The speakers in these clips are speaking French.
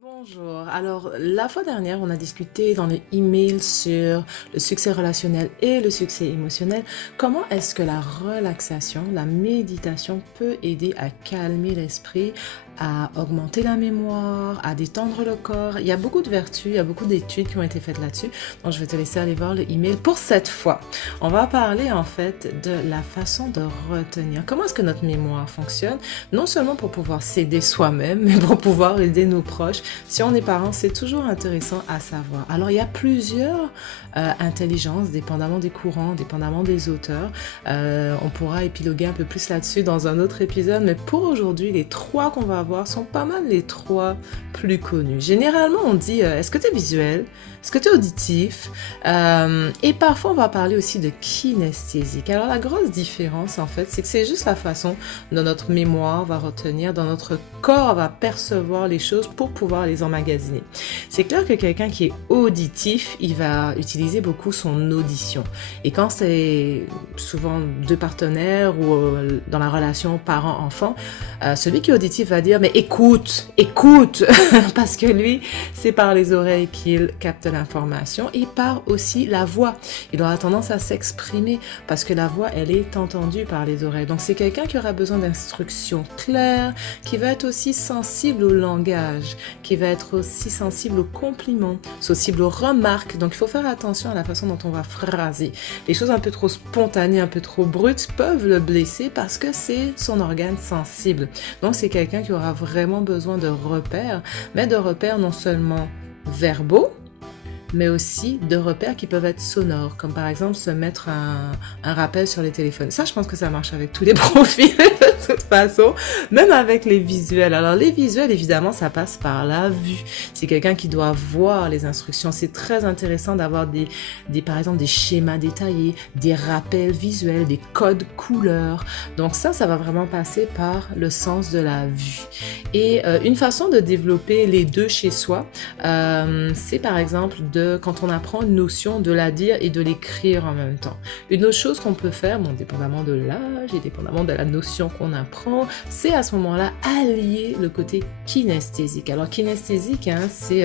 Bonjour. Alors, la fois dernière, on a discuté dans le email sur le succès relationnel et le succès émotionnel. Comment est-ce que la relaxation, la méditation peut aider à calmer l'esprit, à augmenter la mémoire, à détendre le corps? Il y a beaucoup de vertus, il y a beaucoup d'études qui ont été faites là-dessus. Donc, je vais te laisser aller voir le email. Pour cette fois, on va parler en fait de la façon de retenir. Comment est-ce que notre mémoire fonctionne? Non seulement pour pouvoir s'aider soi-même, mais pour pouvoir aider nos proches. Si on est parent, c'est toujours intéressant à savoir. Alors, il y a plusieurs intelligences, dépendamment des courants, dépendamment des auteurs. On pourra épiloguer un peu plus là-dessus dans un autre épisode, mais pour aujourd'hui, les trois qu'on va avoir sont pas mal les trois plus connus. Généralement, on dit, est-ce que tu es visuel? Est-ce que tu es auditif? Et parfois, on va parler aussi de kinesthésique. Alors, la grosse différence, en fait, c'est que c'est juste la façon dont notre mémoire va retenir, dont notre corps va percevoir les choses pour pouvoir les emmagasiner. C'est clair que quelqu'un qui est auditif, il va utiliser beaucoup son audition. Et quand c'est souvent deux partenaires ou dans la relation parent-enfant, celui qui est auditif va dire, mais écoute, écoute, parce que lui, c'est par les oreilles qu'il capte l'information et par aussi la voix. Il aura tendance à s'exprimer parce que la voix, elle est entendue par les oreilles. Donc, c'est quelqu'un qui aura besoin d'instructions claires, qui va être aussi sensible au langage, qui va être aussi sensible aux compliments, sensible aux remarques. Donc, il faut faire attention à la façon dont on va phraser. Les choses un peu trop spontanées, un peu trop brutes peuvent le blesser parce que c'est son organe sensible. Donc, c'est quelqu'un qui aura vraiment besoin de repères, mais de repères non seulement verbaux, mais aussi de repères qui peuvent être sonores, comme par exemple se mettre un rappel sur les téléphones. Ça, je pense que ça marche avec tous les profils, de toute façon, même avec les visuels. Alors, les visuels, évidemment, ça passe par la vue. C'est quelqu'un qui doit voir les instructions. C'est très intéressant d'avoir par exemple, des schémas détaillés, des rappels visuels, des codes couleurs. Donc ça va vraiment passer par le sens de la vue. Et une façon de développer les deux chez soi, c'est par exemple quand on apprend une notion, de la dire et de l'écrire en même temps. Une autre chose qu'on peut faire, bon, dépendamment de l'âge et dépendamment de la notion qu'on apprend, c'est à ce moment-là allier le côté kinesthésique. Alors kinesthésique, hein, c'est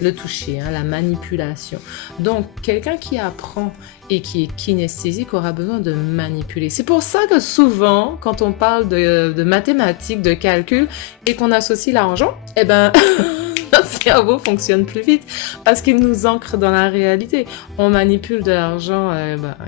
le toucher, hein, la manipulation. Donc quelqu'un qui apprend et qui est kinesthésique aura besoin de manipuler. C'est pour ça que souvent, quand on parle de mathématiques, de calcul et qu'on associe l'argent, eh ben notre cerveau fonctionne plus vite parce qu'il nous ancre dans la réalité. On manipule de l'argent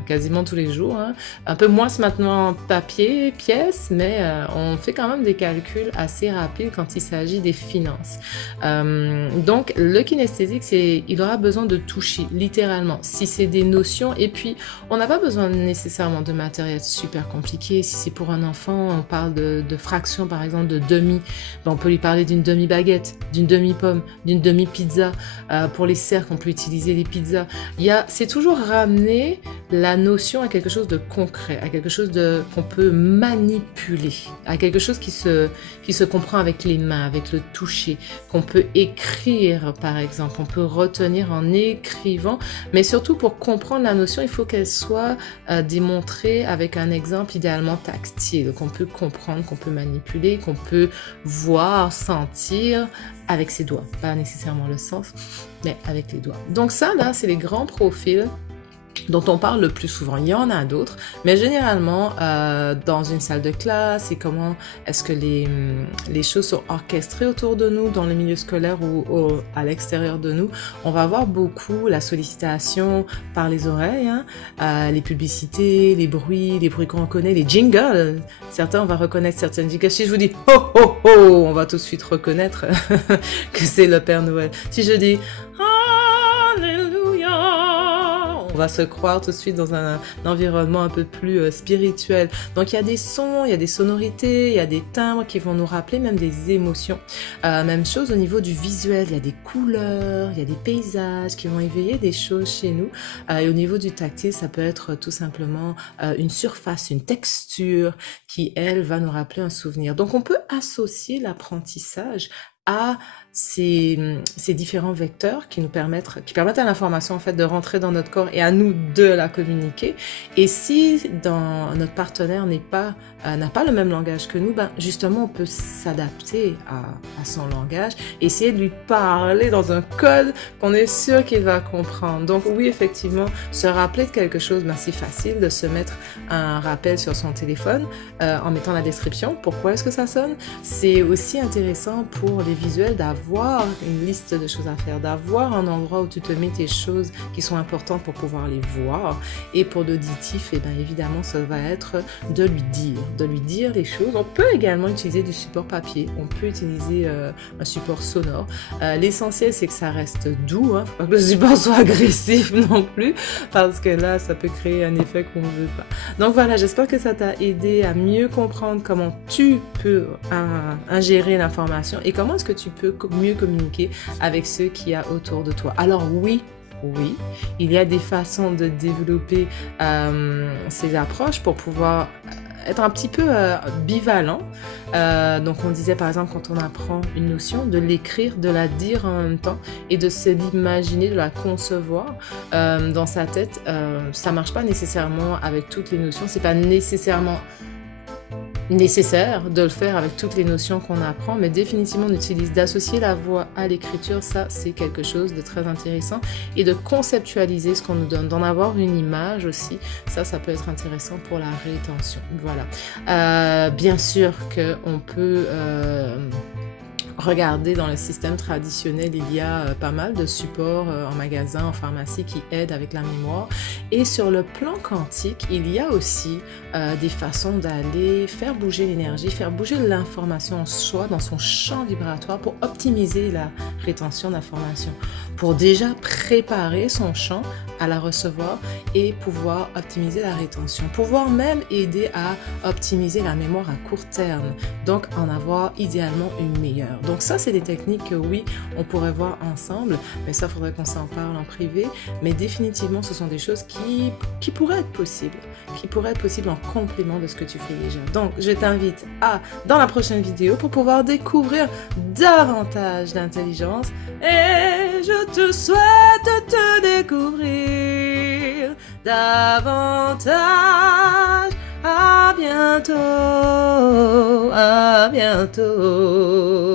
quasiment tous les jours, hein. Un peu moins maintenant en papier, pièces, mais on fait quand même des calculs assez rapides quand il s'agit des finances. Donc le kinesthésique, il aura besoin de toucher, littéralement. Si c'est des notions, et puis on n'a pas besoin nécessairement de matériel super compliqué. Si c'est pour un enfant, on parle de fractions, par exemple, de demi. Ben, on peut lui parler d'une demi-baguette, d'une demi-pomme, d'une demi-pizza. Pour les cercles, on peut utiliser les pizzas. C'est toujours ramener la notion à quelque chose de concret, à quelque chose qu'on peut manipuler, à quelque chose qui se comprend avec les mains, avec le toucher, qu'on peut écrire, par exemple. On peut retenir en écrivant, mais surtout pour comprendre la notion, il faut qu'elle soit démontrée avec un exemple idéalement tactile, qu'on peut comprendre, qu'on peut manipuler, qu'on peut voir, sentir avec ses doigts. Pas nécessairement le sens, mais avec les doigts. Donc ça, là, c'est les grands profils dont on parle le plus souvent. Il y en a d'autres, mais généralement, dans une salle de classe, et comment est-ce que les choses sont orchestrées autour de nous, dans le milieu scolaire ou à l'extérieur de nous, on va voir beaucoup la sollicitation par les oreilles, hein, les publicités, les bruits qu'on connaît, les jingles. Certains, on va reconnaître certaines jingles. Si je vous dis « ho, ho, ho », on va tout de suite reconnaître que c'est le Père Noël. Si je dis « Alléluia », on va se croire tout de suite dans un environnement un peu plus spirituel. Donc il y a des sons, il y a des sonorités, il y a des timbres qui vont nous rappeler même des émotions. Même chose au niveau du visuel, il y a des couleurs, il y a des paysages qui vont éveiller des choses chez nous. Et au niveau du tactile, ça peut être tout simplement une surface, une texture qui, elle, va nous rappeler un souvenir. Donc on peut associer l'apprentissage à ces différents vecteurs qui permettent à l'information en fait de rentrer dans notre corps et à nous de la communiquer. Et si notre partenaire n'a pas le même langage que nous, ben justement on peut s'adapter à son langage, essayer de lui parler dans un code qu'on est sûr qu'il va comprendre. Donc oui, effectivement, se rappeler de quelque chose, ben c'est facile de se mettre un rappel sur son téléphone en mettant la description. Pourquoi est-ce que ça sonne? C'est aussi intéressant pour les visuels d'avoir une liste de choses à faire, d'avoir un endroit où tu te mets tes choses qui sont importantes pour pouvoir les voir. Et pour l'auditif, eh bien évidemment, ça va être de lui dire les choses. On peut également utiliser du support papier, on peut utiliser un support sonore. L'essentiel, c'est que ça reste doux, hein. Faut pas que le support soit agressif non plus, parce que là, ça peut créer un effet qu'on ne veut pas. Donc voilà, j'espère que ça t'a aidé à mieux comprendre comment tu peux ingérer l'information et comment est-ce que tu peux mieux communiquer avec ceux qu'il y a autour de toi. Alors oui, il y a des façons de développer ces approches pour pouvoir être un petit peu bivalent. Donc on disait par exemple quand on apprend une notion, de l'écrire, de la dire en même temps et de se l'imaginer, de la concevoir dans sa tête. Ça marche pas nécessairement avec toutes les notions, c'est pas nécessairement nécessaire de le faire avec toutes les notions qu'on apprend, mais définitivement d'associer la voix à l'écriture, ça c'est quelque chose de très intéressant, et de conceptualiser ce qu'on nous donne, d'en avoir une image aussi, ça peut être intéressant pour la rétention. Voilà. Bien sûr qu'on peut regardez, dans le système traditionnel, il y a pas mal de supports en magasin, en pharmacie qui aident avec la mémoire. Et sur le plan quantique, il y a aussi des façons d'aller faire bouger l'énergie, faire bouger l'information en soi, dans son champ vibratoire pour optimiser la rétention d'informations, pour déjà préparer son champ à la recevoir et pouvoir optimiser la rétention, pouvoir même aider à optimiser la mémoire à court terme, donc en avoir idéalement une meilleure. Donc ça, c'est des techniques que oui, on pourrait voir ensemble, mais ça, faudrait qu'on s'en parle en privé. Mais définitivement, ce sont des choses qui pourraient être possibles en complément de ce que tu fais déjà. Donc, je t'invite dans la prochaine vidéo pour pouvoir découvrir davantage d'intelligence et je te souhaite te découvrir davantage. À bientôt, à bientôt.